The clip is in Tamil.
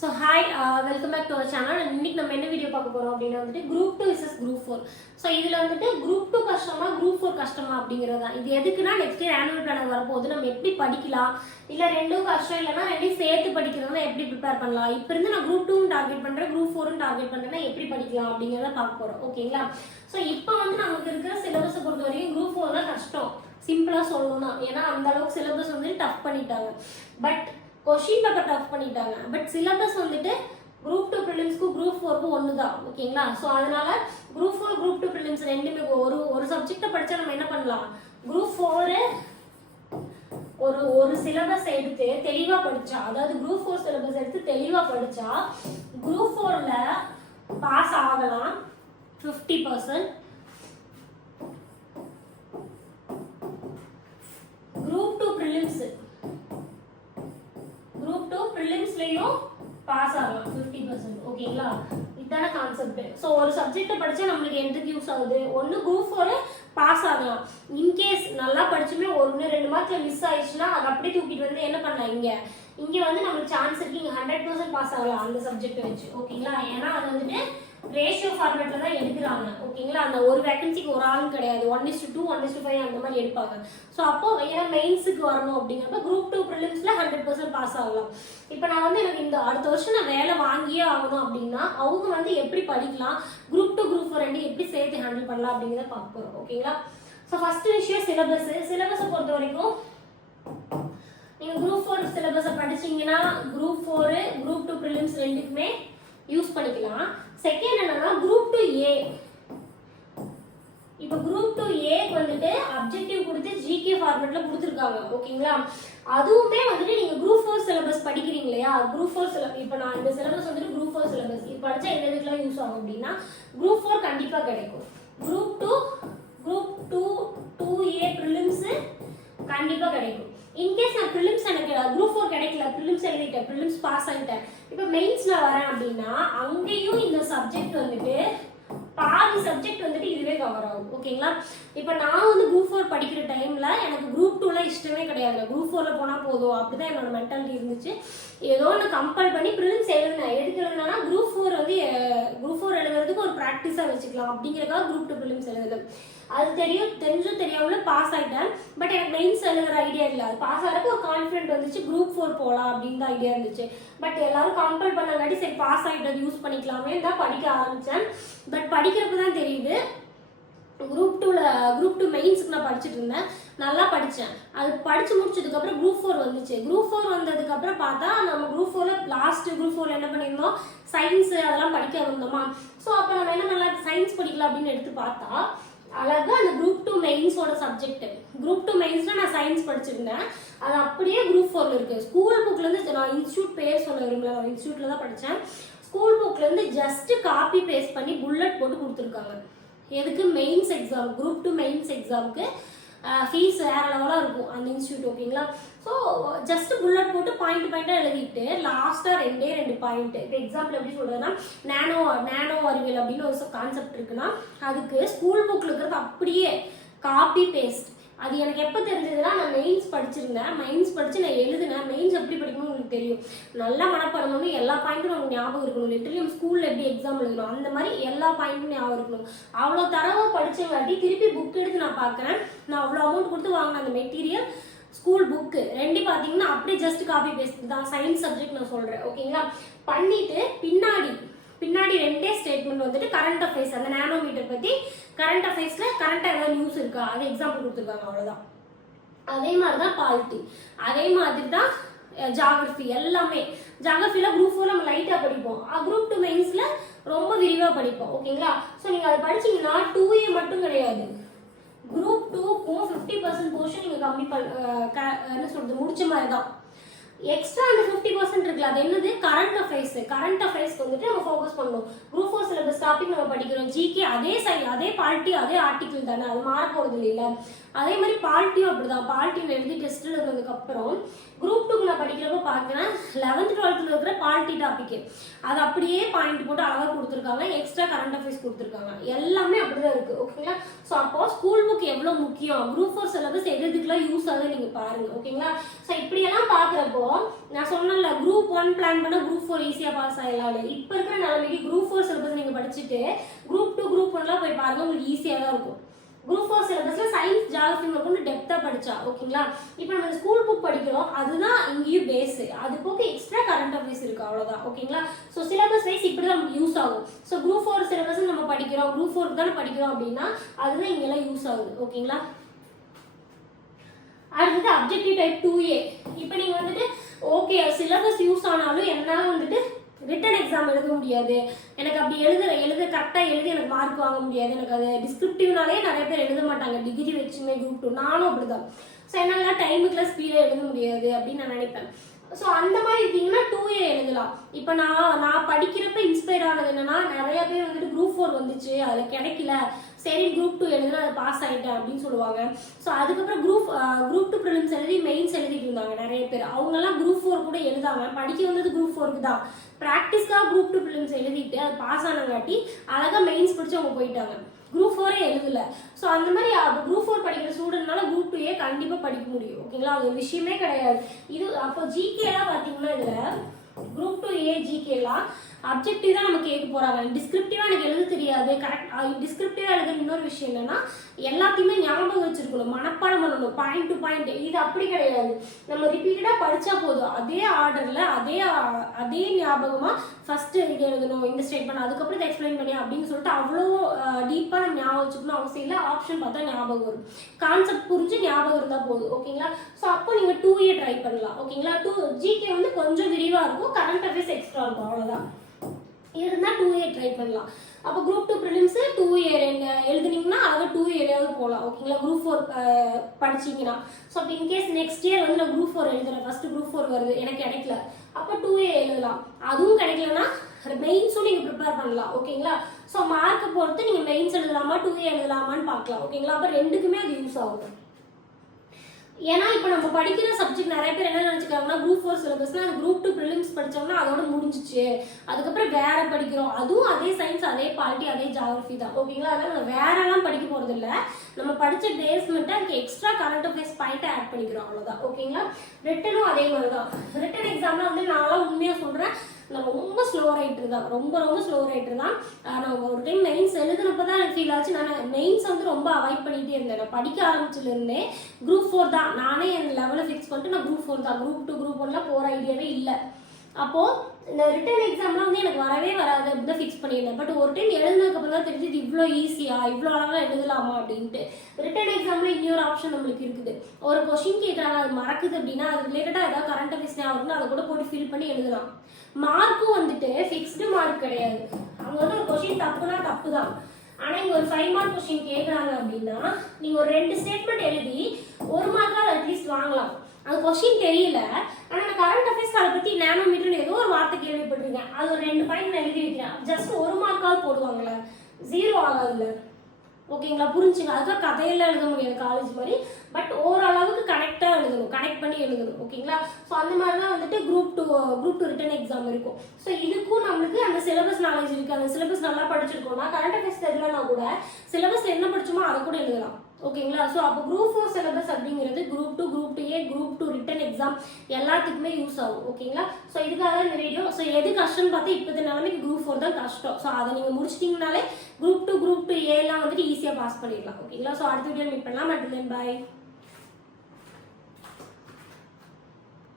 So hi welcome back to our channel இன்னைக்கு நம்ம என்ன வீடியோ பார்க்க போறோம் அப்படின்னா வந்துட்டு group two is group four so இதில் வந்துட்டு குரூப் டூ கஷ்டமா குரூப் ஃபோர் கஷ்டமா அப்படிங்கிறது தான். இது எதுக்குன்னா நெக்ஸ்ட் இயர் ஆனுவல் பிளான் வரப்போகுது. நம்ம எப்படி படிக்கலாம்? இல்லை ரெண்டும் கஷ்டம் இல்லைன்னா ரெண்டையும் சேர்த்து படிக்கிறதுனா எப்படி ப்ரிப்பேர் பண்ணலாம்? இப்போ இருந்து நான் குரூப் டூவும் டார்கெட் பண்ணுறேன் குரூப் ஃபோரும் டார்கெட் பண்ணுறேன்னா எப்படி படிக்கலாம் அப்படிங்கிறத பார்க்க போகிறோம் ஓகேங்களா ஸோ இப்போ வந்து நமக்கு இருக்கிற சிலபஸை பொறுத்த வரைக்கும் குரூப் ஃபோர் தான் கஷ்டம். சிம்பிளாக சொல்லணும்னா. ஏன்னா அந்த அளவுக்கு சிலபஸ் வந்து டஃப் பண்ணிட்டாங்க. பட் கொஷின் பேப்பர் டஃப் பண்ணிட்டாங்க. பட் சிலபஸ் வந்துட்டு குரூப் டூ ப்ரிலிம்ஸ்க்கும் குரூப் ஃபோருக்கும் ஒன்று தான் ஓகேங்களா? ஸோ அதனால group four group two prelims ரெண்டுமே ஒரு ஒரு சப்ஜெக்டை படித்தா நம்ம என்ன பண்ணலாம்? குரூப் ஃபோரு ஒரு ஒரு சிலபஸ் எடுத்து தெளிவாக படித்தா அதாவது குரூப் ஃபோர் சிலபஸ் எடுத்து தெளிவாக படித்தா குரூப் ஃபோரில் பாஸ் ஆகலாம் fifty percent group two prelims ப்ரிலிம்ஸ்லையும் pass ஆகலாம் ஃபிஃப்டி பர்சன்ட் ஓகேங்களா இதான கான்செப்ட் ஸோ ஒரு சப்ஜெக்டை படிச்சா நம்மளுக்கு எந்தக்கு யூஸ் ஆகுது ஒன்று குரூப் ஃபோரு பாஸ் ஆகலாம். இன்கேஸ் நல்லா படிச்சுமே ஒன்று ரெண்டு மார்க்ல மிஸ் ஆயிடுச்சுன்னா அதை அப்படியே தூக்கிட்டு வந்து என்ன பண்ணலாம் இங்கே? இங்கே வந்து நம்மளுக்கு சான்ஸ் இருக்கு. இங்கே ஹண்ட்ரட் பர்சன்ட் பாஸ் ஆகலாம் அந்த சப்ஜெக்ட் வச்சு. ஓகேங்களா ஏன்னா அது வந்துட்டு ரேஷியோ ஃபார்மேட்ல தான் எடுக்கிறாங்க. ஓகேங்களா அந்த ஒரு வேகன்சிக்கு ஒரு ஆளும் கிடையாது. One is two one is five அந்த மாதிரி எடுப்பாங்க. ஸோ அப்போ ஏன்னா மெயின்ஸுக்கு வரணும் அப்படிங்கிறப்ப குரூப் டூ ப்ரிலிம்ஸில் ஹண்ட்ரட் பர்சன்ட் பாஸ் ஆகலாம். இப்போ நான் வந்து எனக்கு இந்த அடுத்த வருஷம் நான் வேலை வாங்கியே ஆகணும் அப்படின்னா அவங்க வந்து எப்படி படிக்கலாம்? குரூப் டூ குரூப் ஃபோர் ரெண்டு எப்படி சேர்த்து ஹேண்டில் பண்ணலாம் அப்படிங்கிறத பார்க்குறோம் ஓகேங்களா ஸோ ஃபர்ஸ்ட் விஷயம் சிலபஸ் சிலபஸை பொறுத்த வரைக்கும் நீங்க குரூப் ஃபோர் சிலபஸை படிச்சீங்கன்னா group four group two prelims ரெண்டுக்குமே யூஸ் பண்ணிக்கலாம். செகண்ட் என்னன்னா குரூப் டூ ஏ இப்போ குரூப் டூ ஏக்கு வந்துட்டு அப்ஜெக்டிவ் கொடுத்து ஜிகே ஃபார்மேட்ல கொடுத்துருக்காங்க. ஓகேங்களா அதுவுமே வந்துட்டு நீங்கள் குரூப் ஃபோர் சிலபஸ் படிக்கிறீங்க இல்லையா? குரூப் ஃபோர் சிலபஸ் இப்போ நான் இந்த சிலபஸ் வந்துட்டு குரூப் ஃபோர் சிலபஸ் இப்போ படித்தா எந்த இதுக்கெலாம் யூஸ் ஆகும் அப்படின்னா குரூப் ஃபோர் கண்டிப்பாக கிடைக்கும். Group two group two two A prelims கண்டிப்பாக கிடைக்கும். இன்கேஸ் நான் ப்ரிலிம்ஸ் எனக்கு குரூப் ப்ரிலிம்ஸ் எழுதிட்டேன் ப்ரிலிம்ஸ் பாஸ் ஆகிட்டேன் இப்போ மெயின்ஸில் வரேன் அப்படின்னா அங்கேயும் இந்த சப்ஜெக்ட் வந்துட்டு பாதி சப்ஜெக்ட் வந்துட்டு இதுவே கவர் ஆகும். ஓகேங்களா? இப்போ நான் வந்து குரூப் ஃபோர் படிக்கிற டைமில் எனக்கு குரூப் டூலாம் இஷ்டமே கிடையாது. குரூப் ஃபோரில் போனால் போதும். அப்படிதான் என்னோட மென்டாலிட்டி இருந்துச்சு. ஏதோ ஒன்று கம்பல் பண்ணி ப்ரிலிம்ஸ் எழுதினேன் எதுக்கு குரூப் ஃபோர் வந்து குரூப் ஃபோர் எழுதுறதுக்கு ஒரு ப்ராக்டிஸாக வச்சுக்கலாம். அப்படிங்கிறக்காக குரூப் டூ ப்ரிலிம்ஸ் எழுதணும் அது தெரியும் தெரிஞ்சும் தெரியாமல பாஸ் ஆகிட்டேன் பட் எனக்கு மெயின்ஸ் எழுதுற ஐடியா இல்லை. அது பாஸ் ஆகிறப்ப ஒரு கான்ஃபிடென்ட் வந்துச்சு குரூப் ஃபோர் போகலாம் அப்படின்னு தான் ஐடியா இருந்துச்சு. பட் எல்லாரும் கம்பல் பண்ணங்காட்டி சரி பாஸ் ஆகிட்டது யூஸ் பண்ணிக்கலாமே தான் படிக்க ஆரம்பித்தேன் பட் படிக்கிறப்ப தான் தெரியுது குரூப் டூவில் குரூப் டூ மெயின்ஸுக்கு நான் படிச்சுட்டு இருந்தேன். நல்லா படித்தேன் அது படித்து முடிச்சதுக்கப்புறம் குரூப் ஃபோர் வந்துச்சு. குரூப் ஃபோர் வந்ததுக்கப்புறம் பார்த்தா நம்ம குரூப் ஃபோரில் லாஸ்ட்டு குரூப் ஃபோரில் என்ன பண்ணியிருந்தோம்? சயின்ஸ் அதெல்லாம் படிக்க வந்தோமா? ஸோ அப்போ நம்ம என்ன நல்லா சயின்ஸ் படிக்கலாம் அப்படின்னு எடுத்து பார்த்தா அழகாக அந்த குரூப் டூ மெயின்ஸோட சப்ஜெக்ட் குரூப் டூ மெயின்ஸில் நான் சயின்ஸ் படிச்சிருந்தேன். அது அப்படியே குரூப் ஃபோரில் இருக்குது ஸ்கூல் புக்லேருந்து நான் இன்ஸ்டியூட் பேர் சொல்ல விரும்பல நான் இன்ஸ்டியூட்டில் தான் படித்தேன் ஸ்கூல் புக்லேருந்து ஜஸ்ட்டு காப்பி பேஸ்ட் பண்ணி புல்லட் போட்டு கொடுத்துருக்காங்க. எதுக்கு? Mains exam group two mains எக்ஸாமுக்கு ஃபீஸ் வேற லெவலாக இருக்கும் அந்த இன்ஸ்டியூட் ஓகேங்களா? ஸோ ஜஸ்ட் புல்லட் போட்டு பாயிண்ட் பாயிண்டாக எழுதிட்டு லாஸ்ட்டாக ரெண்டே ரெண்டு பாயிண்ட் இப்போ எக்ஸாம்பிள் எப்படி சொல்றதுன்னா நேனோ நேனோ அறிவியல் அப்படின்னு ஒரு கான்செப்ட் இருக்குன்னா அதுக்கு ஸ்கூல் புக்கில் இருக்கிறது அப்படியே காப்பி பேஸ்ட் அது எனக்கு எப்போ தெரிஞ்சதுன்னா நான் மெயின்ஸ் படிச்சிருந்தேன். மெயின்ஸ் படித்து நான் எழுதினேன். மெயின்ஸ் எப்படி படிக்கணும்னு உங்களுக்கு தெரியும். நல்லா மனப்படணும்னு எல்லா பாயிண்ட்டும் நமக்கு ஞாபகம் இருக்கணும். லிட்டரியும் ஸ்கூலில் எப்படி எக்ஸாம் எழுதணும். அந்த மாதிரி எல்லா பாயிண்ட்டும் ஞாபகம் இருக்கணும். அவ்வளோ தரவாக படிச்சங்காட்டி திருப்பி புக் எடுத்து நான் பார்க்குறேன். நான் அவ்வளோ அமௌண்ட் கொடுத்து வாங்கின அந்த மெட்டீரியல் ஸ்கூல் புக்கு ரெண்டு பார்த்தீங்கன்னா அப்படியே ஜஸ்ட் காப்பி பேஸ்ட் தான் சயின்ஸ் சப்ஜெக்ட் நான் சொல்கிறேன் ஓகேங்களா பண்ணிட்டு பின்னாடி பின்னாடி ரெண்டே ஸ்டேட்மெண்ட் வந்துட்டு கரண்ட் அஃபேர்ஸ் அந்த நானோமீட்டர் பற்றி கரண்ட் அஃபேர்ஸில் கரண்ட்டாக ஏதாவது நியூஸ் இருக்கா? அது எக்ஸாம்பிள் கொடுத்துருக்காங்க அவ்வளோதான் அதே மாதிரி தான் பாலிட்டி அதே மாதிரி தான் ஜாகிரஃபி எல்லாமே. ஜாகிரஃபியில் குரூப் ஃபோர் நம்ம லைட்டாக படிப்போம். குரூப் டூ மெயின்ஸில் ரொம்ப விரிவாக படிப்போம். ஓகேங்களா? ஸோ நீங்கள் அதை படிச்சீங்கன்னா டூ ஏ மட்டும் கிடையாது. குரூப் டூக்கும் ஃபிஃப்டி பர்சன்ட் போர்ஷன் நீங்கள் கம்மி பண்ண என்ன சொல்கிறது முடிச்ச மாதிரி தான் எக்ஸ்ட்ரா அந்த ஃபிஃப்டி பர்சன்ட் இருக்குல்ல அது என்னது? கரண்ட் அஃபேர்ஸ் கரண்ட் அஃபேர்ஸ்க்கு வந்துட்டு நம்ம ஃபோக்கஸ் பண்ணணும். குரூப் ஃபோர் சிலபஸ் டாபிக் நம்ம படிக்கிறோம். ஜிகே அதே சைடு அதே பால்ட்டி அதே ஆர்டிக்கிள் தானே. அது மாற போகிறது இல்லை. அதே மாதிரி பால்ட்டியும் அப்படிதான். பால்ட்டியில் எழுதி டெஸ்ட் எழுதுனதுக்கு குரூப் டூக்கு நான் படிக்கிறப்ப பார்க்குறேன் லெவன்த் டுவெல்த் பாலிட்டி டாபிக் அது அப்படியே பாயிண்ட் போட்டு அழகாக கொடுத்துருக்காங்க. எக்ஸ்ட்ரா கரண்ட் அஃபேர்ஸ் கொடுத்துருக்காங்க. எல்லாமே அப்படிதான் இருக்கு. ஓகேங்களா ஸோ அப்போ ஸ்கூல் புக் எவ்வளோ முக்கியம்? குரூப் ஃபோர் சிலபஸ் எது எதுக்குலாம் யூஸ் ஆகுது நீங்கள் பாருங்க ஓகேங்களா ஸோ இப்படியெல்லாம் பார்க்குறப்போ நான் சொன்னேன்ல குரூப் ஒன் பிளான் பண்ணால் குரூப் ஃபோர் ஈஸியாக பாஸ் ஆகலாம் இப்போ இருக்கிற நிலைமைக்கு குரூப் ஃபோர் சிலபஸ் நீங்கள் படிச்சுட்டு குரூப் டூ குரூப் ஒன்லாம் போய் பாருங்க உங்களுக்கு ஈஸியாக தான் இருக்கும். குரூப் ஃபோர் சிலபஸ்ல சயின்ஸ் ஜாகிரபி கொண்டு டெப்தா படிச்சா ஓகேங்களா இப்போ நம்ம ஸ்கூல் புக் படிக்கிறோம் அதுதான் இங்கேயும் பேஸ் அது போக எக்ஸ்ட்ரா கரண்ட் அஃபேர்ஸ் இருக்கு அவ்வளவுதான் ஓகேங்களா ஸோ சிலபஸ் வைஸ் இப்படி தான் நமக்கு யூஸ் ஆகும். ஸோ குரூப் ஃபோர் சிலபஸ் நம்ம படிக்கிறோம் குரூப் ஃபோருக்கு தானே படிக்கிறோம் அப்படின்னா அதுதான் இங்கெல்லாம் யூஸ் ஆகுது ஓகேங்களா அடுத்தது அப்ஜெக்டிவ் டைப் டூ ஏ இப்போ நீங்கள் வந்துட்டு ஓகே சிலபஸ் யூஸ் ஆனாலும் என்னால் வந்துட்டு ரிட்டன் எக்ஸாம் எழுத முடியாது. எனக்கு அப்படி எழுத எழுத கரெக்டாக எழுதி எனக்கு மார்க் வாங்க முடியாது. எனக்கு அது டிஸ்கிரிப்டிவ்னாலே நிறைய பேர் எழுத மாட்டாங்க. டிகிரி வச்சுமே குரூப் டூ நானும் அப்படி தான் ஸோ என்னால் டைமுக்குலாம் ஸ்பீடாக எழுத முடியாது அப்படின்னு நான் நினைப்பேன். ஸோ அந்த மாதிரி இருக்கீங்கன்னா டூ ஏ எழுதலாம். இப்போ நான் நான் படிக்கிறப்ப இன்ஸ்பயர் ஆனது என்னன்னா நிறைய பேர் வந்துட்டு குரூப் ஃபோர் வந்துச்சு. அதில் கிடைக்கல. சரி குரூப் டூ எழுதுனா அது பாஸ் ஆயிட்டேன் அப்படின்னு சொல்லுவாங்க. ஸோ அதுக்கப்புறம் குரூப் குரூப் டூ ப்ரிலிம்ஸ் எழுதி மெயின்ஸ் எழுதிட்டு இருந்தாங்க நிறைய பேர். அவங்கெல்லாம் குரூப் ஃபோர் கூட எழுதாங்க படிக்க வந்தது குரூப் ஃபோருக்கு தான். ப்ராக்டிஸ்க்காக குரூப் டூ ப்ரிலிம்ஸ் எழுதிட்டு அது பாஸ் ஆனங்காட்டி அழகாக மெயின்ஸ் பிடிச்சி அவங்க போயிட்டாங்க. குரூப் ஃபோரே எழுதல. ஸோ அந்த மாதிரி குரூப் ஃபோர் படிக்கிற ஸ்டூடெண்ட்னால குரூப் டூ ஏ கண்டிப்பாக படிக்க முடியும். ஓகேங்களா அது ஒரு விஷயமே கிடையாது. இது அப்போ ஜிகேலாம் பார்த்தீங்கன்னா இதில்? குரூப் டூ ஏ ஜிகேலாம் அப்ஜெக்டிவ் தான் நம்ம கேட்க போறாங்க. டிஸ்கிரிப்டிவா எனக்கு எழுத தெரியாது. கரெக்ட் டிஸ்கிரிப்டிவா எழுத இன்னொரு விஷயம் என்னன்னா எல்லாத்தையுமே ஞாபகம் வச்சிருக்கணும். மனப்பாடம் பண்ணணும். பாயிண்ட் டு பாயிண்ட் இது அப்படி கிடையாது. நம்ம ரிப்பீட்டடா படிச்சா போதும். அதே ஆர்டர்ல அதே அதே ஞாபகமா ஃபர்ஸ்ட் இது எழுதணும் இந்த ஸ்டேட்மெண்ட் அதுக்கப்புறம் இதை எக்ஸ்பிளைன் பண்ணி அப்படின்னு சொல்லிட்டு அவ்வளோ டீப்பா நம்ம ஞாபகம் வச்சுக்கணும். அவசியம் இல்லை. ஆப்ஷன் பார்த்தா ஞாபகம் வரும். கான்செப்ட் புரிஞ்சு ஞாபகம் இருந்தா போதும். ஓகேங்களா ஸோ அப்போ நீங்க டூ இயர் ட்ரை பண்ணலாம். ஓகேங்களா டூ ஜிகே வந்து கொஞ்சம் விரிவா இருக்கும். கரண்ட் அஃபேர்ஸ் எக்ஸ்ட்ரா இருக்கும். அவ்வளோதான் இருந்தால் டூ ஏ ட்ரை பண்ணலாம். அப்போ group two prelims two A எழுதுனீங்கன்னா அழகாக டூ ஏரியாவது போகலாம் ஓகேங்களா குரூப் ஃபோர் படிச்சீங்கன்னா. ஸோ அப்போ இன்கேஸ் நெக்ஸ்ட் இயர் வந்து நான் குரூப் ஃபோர் எழுதுறேன் ஃபர்ஸ்ட் குரூப் ஃபோர் வருது. எனக்கு கிடைக்கல. அப்போ டூ ஏ எழுதலாம். அதுவும் கிடைக்கலன்னா மெயின்ஸும் நீங்கள் ப்ரிப்பேர் பண்ணலாம். ஓகேங்களா ஸோ மார்க்கை பொறுத்து நீங்கள் மெயின்ஸ் எழுதலாமா டூ ஏ எழுதலாமான்னு பார்க்கலாம். ஓகேங்களா அப்போ ரெண்டுக்குமே அது யூஸ் ஆகும். ஏன்னா இப்போ நம்ம படிக்கிற சப்ஜெக்ட் நிறைய பேர் என்ன நினச்சிக்கிறாங்கன்னா குரூப் ஃபோர் சிலபஸ்னா அது குரூப் டூ ப்ரிலிம்ஸ் படிச்சோம்னா அதோட முடிஞ்சிச்சு. அதுக்கப்புறம் வேற படிக்கிறோம். அதுவும் அதே சயின்ஸ் அதே பாலிட்டி அதே ஜாகிரபி தான். ஓகேங்களா? அதனால நம்ம வேறலாம் படிக்க போகிறது இல்லை நம்ம படித்த டேஸ் மட்டும் அதுக்கு எக்ஸ்ட்ரா கரண்ட் அஃபேர்ஸ் பாயிண்ட்டை ஆட் பண்ணிக்கிறோம் அவ்வளோதான் ஓகேங்களா? ரிட்டனும் அதே மாதிரி தான் ரிட்டன் எக்ஸாம்லாம் வந்து நான்லாம் உண்மையாக சொல்கிறேன் நம்ம ரொம்ப ஸ்லோ ரைட்டர் தான் ரொம்ப ரொம்ப ஸ்லோ ரைட்டர் தான் நான் ஒரு டைம் மெயின்ஸ் எழுதுனப்ப தான் எனக்கு ஃபீல் ஆச்சு. நான் மெயின்ஸ் வந்து ரொம்ப அவாய்ட் பண்ணிட்டே இருந்தேன். நான் படிக்க ஆரம்பிச்சிலிருந்தே குரூப் ஃபோர் தான். நானே என் லெவலை ஃபிக்ஸ் பண்ணிட்டு நான் குரூப் ஃபோர் தான். குரூப் டூ குரூப் ஒன்லாம் போகிற ஐடியாவே இல்லை. அப்போது இந்த ரிட்டன் எக்ஸாம்லாம் வந்து எனக்கு வரவே வராது அப்படின்னு தான் ஃபிக்ஸ் பண்ணியிருந்தேன். பட் ஒரு டைம் எழுதுனதுக்கு அப்புறம் தான் தெரிஞ்சது இவ்வளோ ஈஸியா இவ்வளோ அழகாக எழுதலாமா அப்படின்ட்டு. ரிட்டன் எக்ஸாமில் இன்னொரு ஆப்ஷன் நம்மளுக்கு இருக்குது. ஒரு கொஷின் கேட்குறாங்க அது மறக்குது அப்படின்னா அது ரிலேட்டடாக ஏதாவது கரண்ட் அஃபேர்ஸ் ஞாபகம் அதை கூட போட்டு ஃபில் பண்ணி எழுதலாம். மார்க்கும் வந்துட்டு ஃபிக்ஸ்டு மார்க் கிடையாது. அவங்க வந்து ஒரு கொஷின் தப்புனா தப்பு தான் ஆனால் இங்கே ஒரு ஃபைவ் மார்க் கொஸ்டின் கேட்குறாங்க அப்படின்னா நீங்கள் ஒரு ரெண்டு ஸ்டேட்மெண்ட் எழுதி ஒரு மார்க்காவது அட்லீஸ்ட் வாங்கலாம். அந்த கொஸ்டின் தெரியல. ஆனால் நான் கரண்ட் அஃபேர்ஸ் அதை பத்தி நேனோமீட்டர் ஏதோ ஒரு வார்த்தை கேள்விப்பட்டிருக்கேன். அது ஒரு ரெண்டு பாயிண்ட் நான் எழுதி வைக்கிறேன். ஜஸ்ட் ஒரு மார்க்காவது போடுவாங்கள்ல ஜீரோ ஆகாதுல்ல. ஓகேங்களா புரிஞ்சுங்க. அதுதான் கதையெல்லாம் எழுத முடியாது. காலேஜ் மாதிரி. பட் ஓரளவுக்கு கனெக்டாக எழுதணும். கனெக்ட் பண்ணி எழுதணும். ஓகேங்களா ஸோ அந்த மாதிரி தான் வந்துட்டு group two group two written exam இருக்கும். ஸோ இதுக்கும் நம்மளுக்கு அந்த சிலபஸ் நாலேஜ் இருக்குது அந்த சிலபஸ் நல்லா படிச்சிருக்கோம்னா கரண்ட் அஃபேர்ஸ் தெரியலனா கூட சிலபஸ் என்ன படிச்சோமோ அதை கூட எழுதலாம். ஓகேங்களா? ஸோ அப்போ குரூப் ஃபோர் சிலபஸ் அப்படிங்கிறது group two group two A group two written exam எல்லாத்துக்குமே யூஸ் ஆகும். ஓகேங்களா? ஸோ இதுக்காக தான் இந்த வீடியோ ஸோ எது கஷ்டம்னு பார்த்தா இப்போ நிலைமைக்கு குரூப் ஃபோர் தான் கஷ்டம். ஸோ அதை நீங்கள் முடிச்சிட்டிங்கனாலே குரூப் டூ குரூப் டூ ஏலாம் வந்துட்டு ஈஸியாக பாஸ் பண்ணிடலாம். ஓகேங்களா? ஸோ அடுத்த வீடியோ மீட் பண்ணலாம். மட்டும் பாய்